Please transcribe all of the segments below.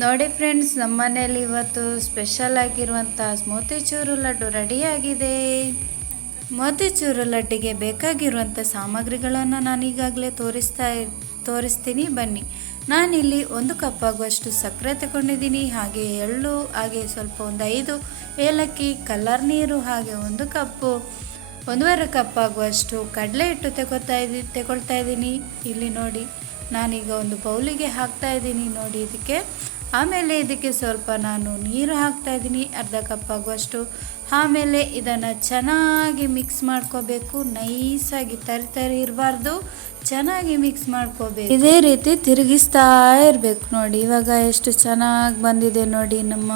ನೋಡಿ ಫ್ರೆಂಡ್ಸ್, ನಮ್ಮ ಮನೆಯಲ್ಲಿ ಇವತ್ತು ಸ್ಪೆಷಲ್ ಆಗಿರುವಂಥ ಮೋತಿಚೂರು ಲಡ್ಡು ರೆಡಿಯಾಗಿದೆ ಮೋತಿಚೂರು ಲಡ್ಡಿಗೆ ಬೇಕಾಗಿರುವಂಥ ಸಾಮಗ್ರಿಗಳನ್ನು ನಾನು ಈಗಾಗಲೇ ತೋರಿಸ್ತಾ ತೋರಿಸ್ತೀನಿ. ಬನ್ನಿ, ನಾನಿಲ್ಲಿ ಒಂದು ಕಪ್ ಆಗುವಷ್ಟು ಸಕ್ಕರೆ ತಗೊಂಡಿದ್ದೀನಿ. ಹಾಗೆ ಎಳ್ಳು, ಹಾಗೆ ಸ್ವಲ್ಪ ಒಂದು ಐದು ಏಲಕ್ಕಿ ಕಲ್ಲರ್ ನೀರು, ಹಾಗೆ ಒಂದು ಕಪ್ಪು ಒಂದೂವರೆ ಕಪ್ ಆಗುವಷ್ಟು ಕಡಲೆ ಹಿಟ್ಟು ತಗೋತಾ ಇದ್ದೀನಿ ತಗೊಳ್ತಾ ಇದ್ದೀನಿ. ಇಲ್ಲಿ ನೋಡಿ, ನಾನೀಗ ಒಂದು ಬೌಲಿಗೆ ಹಾಕ್ತಾ ಇದ್ದೀನಿ. ನೋಡಿ, ಇದಕ್ಕೆ ಆಮೇಲೆ ಇದಕ್ಕೆ ಸ್ವಲ್ಪ ನಾನು ನೀರು ಹಾಕ್ತಾ ಇದ್ದೀನಿ, ಅರ್ಧ ಕಪ್ ಆಗುವಷ್ಟು. ಆಮೇಲೆ ಇದನ್ನು ಚೆನ್ನಾಗಿ ಮಿಕ್ಸ್ ಮಾಡ್ಕೋಬೇಕು. ನೈಸಾಗಿ ತರಿ ತರಿ ಇರಬಾರ್ದು. ಚೆನ್ನಾಗಿ ಮಿಕ್ಸ್ ಮಾಡ್ಕೋಬೇಕು. ಇದೇ ರೀತಿ ತಿರುಗಿಸ್ತಾ ಇರಬೇಕು ನೋಡಿ. ಇವಾಗ ಎಷ್ಟು ಚೆನ್ನಾಗಿ ಬಂದಿದೆ ನೋಡಿ ನಮ್ಮ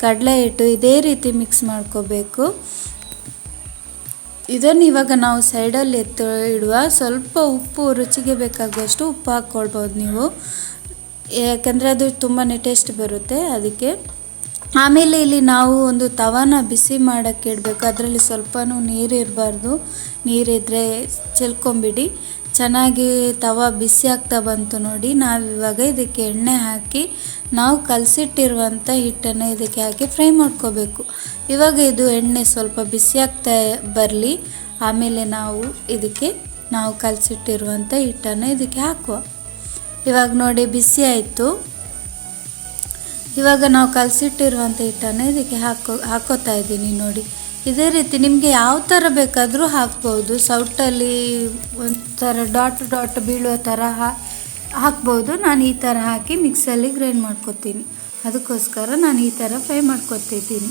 ಕಡಲೆ ಹಿಟ್ಟು. ಇದೇ ರೀತಿ ಮಿಕ್ಸ್ ಮಾಡ್ಕೋಬೇಕು. ಇದನ್ನು ಇವಾಗ ನಾವು ಸೈಡಲ್ಲಿ ಎತ್ತು ಇಡುವ. ಸ್ವಲ್ಪ ಉಪ್ಪು, ರುಚಿಗೆ ಬೇಕಾಗುವಷ್ಟು ಉಪ್ಪು ಹಾಕ್ಕೊಳ್ಬೋದು ನೀವು. ಯಾಕಂದರೆ ಅದು ತುಂಬಾ ಟೇಸ್ಟ್ ಬರುತ್ತೆ ಅದಕ್ಕೆ. ಆಮೇಲೆ ಇಲ್ಲಿ ನಾವು ಒಂದು ತವಾನ ಬಿಸಿ ಮಾಡೋಕ್ಕೆ ಇಡಬೇಕು. ಅದರಲ್ಲಿ ಸ್ವಲ್ಪನೂ ನೀರು ಇರಬಾರ್ದು. ನೀರಿದ್ದರೆ ಚೆಲ್ಕೊಂಬಿಡಿ. ಚೆನ್ನಾಗಿ ತವ ಬಿಸಿ ಆಗ್ತಾ ಬಂತು ನೋಡಿ. ನಾವಿವಾಗ ಇದಕ್ಕೆ ಎಣ್ಣೆ ಹಾಕಿ ನಾವು ಕಲಸಿಟ್ಟಿರುವಂಥ ಹಿಟ್ಟನ್ನು ಇದಕ್ಕೆ ಹಾಕಿ ಫ್ರೈ ಮಾಡ್ಕೋಬೇಕು. ಇವಾಗ ಇದು ಎಣ್ಣೆ ಸ್ವಲ್ಪ ಬಿಸಿ ಆಗ್ತಾ ಬರಲಿ. ಆಮೇಲೆ ನಾವು ಇದಕ್ಕೆ ನಾವು ಕಲಸಿಟ್ಟಿರುವಂಥ ಹಿಟ್ಟನ್ನು ಇದಕ್ಕೆ ಹಾಕುವ. ಇವಾಗ ನೋಡಿ ಬಿಸಿ ಆಯಿತು. ಇವಾಗ ನಾವು ಕಲಸಿಟ್ಟಿರುವಂಥ ಹಿಟ್ಟನ್ನು ಇದಕ್ಕೆ ಹಾಕೋ, ಹಾಕೋತಾ ಇದ್ದೀನಿ ನೋಡಿ. ಇದೇ ರೀತಿ ನಿಮಗೆ ಯಾವ ಥರ ಬೇಕಾದರೂ ಹಾಕ್ಬೋದು. ಸೌಟಲ್ಲಿ ಒಂಥರ ಡಾಟ್ ಡಾಟ್ ಬೀಳುವ ಥರ ಹಾಕ್ಬೋದು. ನಾನು ಈ ಥರ ಹಾಕಿ ಮಿಕ್ಸಲ್ಲಿ ಗ್ರೈಂಡ್ ಮಾಡ್ಕೊತೀನಿ. ಅದಕ್ಕೋಸ್ಕರ ನಾನು ಈ ಥರ ಫ್ರೈ ಮಾಡ್ಕೊತಿದ್ದೀನಿ.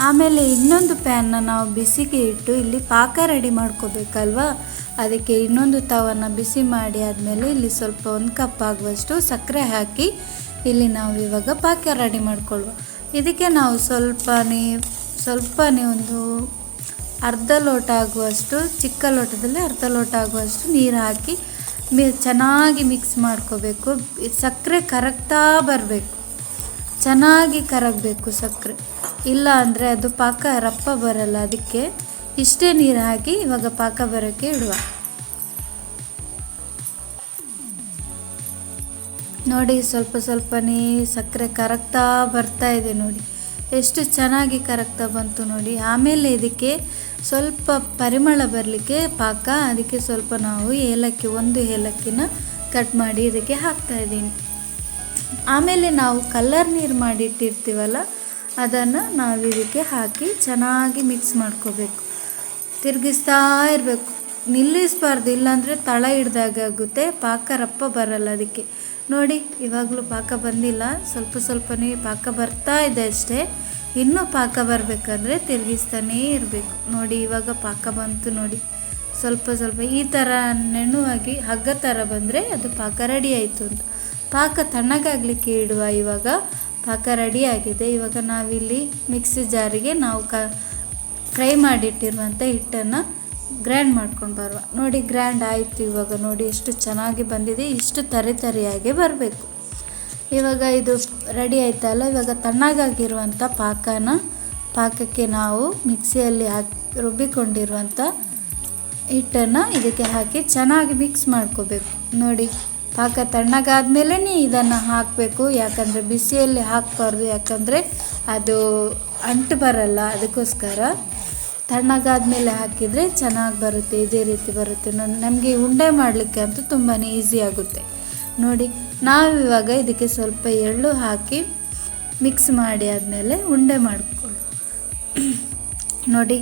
ಆಮೇಲೆ ಇನ್ನೊಂದು ಪ್ಯಾನ್ನ ನಾವು ಬಿಸಿಗೆ ಇಟ್ಟು ಇಲ್ಲಿ ಪಾಕ ರೆಡಿ ಮಾಡ್ಕೋಬೇಕಲ್ವಾ? ಅದಕ್ಕೆ ಇನ್ನೊಂದು ತವನ್ನ ಬಿಸಿ ಮಾಡಿ ಆದಮೇಲೆ ಇಲ್ಲಿ ಸ್ವಲ್ಪ ಒಂದು ಕಪ್ ಆಗುವಷ್ಟು ಸಕ್ಕರೆ ಹಾಕಿ ಇಲ್ಲಿ ನಾವು ಇವಾಗ ಪಾಕ ರೆಡಿ ಮಾಡ್ಕೊಳ್ಳುವ. ಇದಕ್ಕೆ ನಾವು ಸ್ವಲ್ಪನೇ ಸ್ವಲ್ಪನೇ ಒಂದು ಅರ್ಧ ಲೋಟ ಆಗುವಷ್ಟು, ಚಿಕ್ಕ ಲೋಟದಲ್ಲಿ ಅರ್ಧ ಲೋಟ ಆಗುವಷ್ಟು ನೀರು ಹಾಕಿ ಮಿ, ಚೆನ್ನಾಗಿ ಮಿಕ್ಸ್ ಮಾಡ್ಕೋಬೇಕು. ಸಕ್ಕರೆ ಕರಗ್ತಾ ಬರಬೇಕು. ಚೆನ್ನಾಗಿ ಕರಗಬೇಕು ಸಕ್ಕರೆ. ಇಲ್ಲ ಅಂದರೆ ಅದು ಪಾಕ ರಪ್ಪ ಬರಲ್ಲ ಅದಕ್ಕೆ. ಇಷ್ಟೇ ನೀರು ಹಾಕಿ ಇವಾಗ ಪಾಕ ಬರೋಕ್ಕೆ ಇಡುವ. ನೋಡಿ ಸ್ವಲ್ಪ ಸ್ವಲ್ಪನೇ ಸಕ್ಕರೆ ಕರಗ್ತಾ ಬರ್ತಾ ಇದೆ ನೋಡಿ. ಎಷ್ಟು ಚೆನ್ನಾಗಿ ಕರಗ್ತಾ ಬಂತು ನೋಡಿ. ಆಮೇಲೆ ಇದಕ್ಕೆ ಸ್ವಲ್ಪ ಪರಿಮಳ ಬರಲಿಕ್ಕೆ ಪಾಕ, ಅದಕ್ಕೆ ಸ್ವಲ್ಪ ನಾವು ಏಲಕ್ಕಿ, ಒಂದು ಏಲಕ್ಕಿನ ಕಟ್ ಮಾಡಿ ಇದಕ್ಕೆ ಹಾಕ್ತಾ ಇದ್ದೀನಿ. ಆಮೇಲೆ ನಾವು ಕಲ್ಲರ್ ನೀರು ಮಾಡಿಟ್ಟಿರ್ತೀವಲ್ಲ ಅದನ್ನು ನಾವು ಇದಕ್ಕೆ ಹಾಕಿ ಚೆನ್ನಾಗಿ ಮಿಕ್ಸ್ ಮಾಡ್ಕೋಬೇಕು. ತಿರುಗಿಸ್ತಾ ಇರಬೇಕು. ನಿಲ್ಲಿಸಬಾರ್ದು, ಇಲ್ಲಾಂದರೆ ತಳ ಹಿಡ್ದಾಗ ಆಗುತ್ತೆ, ಪಾಕ ರಪ್ಪ ಬರಲ್ಲ ಅದಕ್ಕೆ. ನೋಡಿ, ಇವಾಗಲೂ ಪಾಕ ಬಂದಿಲ್ಲ. ಸ್ವಲ್ಪ ಸ್ವಲ್ಪನೇ ಪಾಕ ಬರ್ತಾ ಇದೆ ಅಷ್ಟೇ. ಇನ್ನೂ ಪಾಕ ಬರಬೇಕಂದ್ರೆ ತಿರುಗಿಸ್ತಾನೇ ಇರಬೇಕು. ನೋಡಿ, ಇವಾಗ ಪಾಕ ಬಂತು ನೋಡಿ. ಸ್ವಲ್ಪ ಸ್ವಲ್ಪ ಈ ಥರ ನೆಣುವಾಗಿ ಹಗ್ಗ ಥರ ಬಂದರೆ ಅದು ಪಾಕ ರೆಡಿ ಆಯಿತು ಅಂತ. ಪಾಕ ತಣ್ಣಗಾಗಲಿಕ್ಕೆ ಇಡುವ ಇವಾಗ. ಪಾಕ ರೆಡಿ ಆಗಿದೆ. ಇವಾಗ ನಾವಿಲ್ಲಿ ಮಿಕ್ಸಿ ಜಾರಿಗೆ ನಾವು ಕ ಫ್ರೈ ಮಾಡಿಟ್ಟಿರುವಂಥ ಹಿಟ್ಟನ್ನು ಗ್ರ್ಯಾಂಡ್ ಮಾಡ್ಕೊಂಡು ಬರುವ. ನೋಡಿ ಗ್ರ್ಯಾಂಡ್ ಆಯಿತು ಇವಾಗ. ನೋಡಿ ಎಷ್ಟು ಚೆನ್ನಾಗಿ ಬಂದಿದೆ. ಇಷ್ಟು ತರಿ ತರಿಯಾಗಿ ಬರಬೇಕು. ಇವಾಗ ಇದು ರೆಡಿ ಆಯ್ತಲ್ಲ. ಇವಾಗ ತಣ್ಣಗಾಗಿರುವಂಥ ಪಾಕನ, ಪಾಕಕ್ಕೆ ನಾವು ಮಿಕ್ಸಿಯಲ್ಲಿ ಹಾಕಿ ರುಬ್ಬಿಕೊಂಡಿರುವಂಥ ಹಿಟ್ಟನ್ನು ಇದಕ್ಕೆ ಹಾಕಿ ಚೆನ್ನಾಗಿ ಮಿಕ್ಸ್ ಮಾಡ್ಕೋಬೇಕು. ನೋಡಿ. ಪಾಕ ತಣ್ಣಗಾದ್ಮೇಲೆ ಇದನ್ನು ಹಾಕಬೇಕು. ಯಾಕಂದರೆ ಬಿಸಿಯಲ್ಲಿ ಹಾಕಬಾರ್ದು. ಯಾಕಂದರೆ ಅದು ಅಂಟು ಬರಲ್ಲ ಅದಕ್ಕೋಸ್ಕರ. ತಣ್ಣಗಾದ್ಮೇಲೆ ಹಾಕಿದರೆ ಚೆನ್ನಾಗಿ ಬರುತ್ತೆ, ಇದೇ ರೀತಿ ಬರುತ್ತೆ. ನಮಗೆ ಉಂಡೆ ಮಾಡಲಿಕ್ಕೆ ಅಂತೂ ತುಂಬಾ ಈಸಿ ಆಗುತ್ತೆ. ನೋಡಿ ನಾವು ಇವಾಗ ಇದಕ್ಕೆ ಸ್ವಲ್ಪ ಎಳ್ಳು ಹಾಕಿ ಮಿಕ್ಸ್ ಮಾಡಿ ಆದಮೇಲೆ ಉಂಡೆ ಮಾಡಿಕೊಳ್ಳಿ ನೋಡಿ,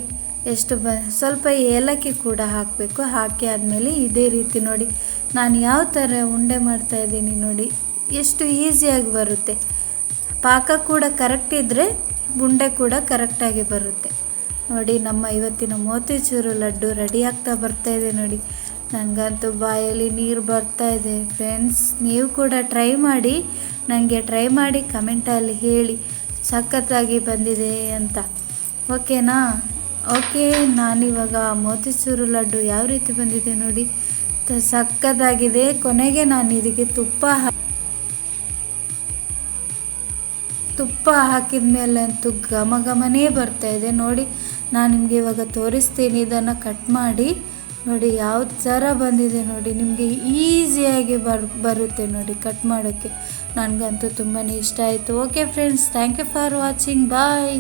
ಎಷ್ಟು ಬ, ಸ್ವಲ್ಪ ಏಲಕ್ಕಿ ಕೂಡ ಹಾಕಬೇಕು. ಹಾಕಿ ಆದಮೇಲೆ ಇದೇ ರೀತಿ ನೋಡಿ ನಾನು ಯಾವ ಥರ ಉಂಡೆ ಮಾಡ್ತಾ ಇದ್ದೀನಿ ನೋಡಿ, ಎಷ್ಟು ಈಸಿಯಾಗಿ ಬರುತ್ತೆ. ಪಾಕ ಕೂಡ ಕರೆಕ್ಟ್ ಇದ್ದರೆ ಉಂಡೆ ಕೂಡ ಕರೆಕ್ಟಾಗಿ ಬರುತ್ತೆ. ನೋಡಿ, ನಮ್ಮ ಇವತ್ತಿನ ಮೋತಿಚೂರು ಲಡ್ಡು ರೆಡಿ ಆಗ್ತಾ ಬರ್ತಾ ಇದೆ ನೋಡಿ. ನನಗಂತೂ ಬಾಯಲ್ಲಿ ನೀರು ಬರ್ತಾ ಇದೆ. ಫ್ರೆಂಡ್ಸ್ ನೀವು ಕೂಡ ಟ್ರೈ ಮಾಡಿ, ನನಗೆ ಟ್ರೈ ಮಾಡಿ ಕಮೆಂಟಲ್ಲಿ ಹೇಳಿ, ಸಖತ್ತಾಗಿ ಬಂದಿದೆ ಅಂತ. ಓಕೆನಾ ಓಕೆ ನಾನಿವಾಗ ಮೋತಿಚೂರು ಲಡ್ಡು ಯಾವ ರೀತಿ ಬಂದಿದೆ ನೋಡಿ. ಸಕ್ಕತ್ತಾಗಿದೆ ಕೊನೆಗೆ ನಾನು ಇದಕ್ಕೆ ತುಪ್ಪ ತುಪ್ಪ ಹಾಕಿದ ಮೇಲೆ ಅಂತೂ ಘಮ ಘಮನೇ ಬರ್ತಾ ಇದೆ. ನೋಡಿ, ನಾನು ನಿಮಗೆ ಇವಾಗ ತೋರಿಸ್ತೀನಿ. ಇದನ್ನು ಕಟ್ ಮಾಡಿ. ನೋಡಿ, ಯಾವ ಥರ ಬಂದಿದೆ ನೋಡಿ. ನಿಮಗೆ ಈಸಿಯಾಗಿ ಬರ್ ಬರುತ್ತೆ ನೋಡಿ ಕಟ್ ಮಾಡೋಕ್ಕೆ. ನನಗಂತೂ ತುಂಬಾ ಇಷ್ಟ ಆಯಿತು. Okay friends thank you for watching bye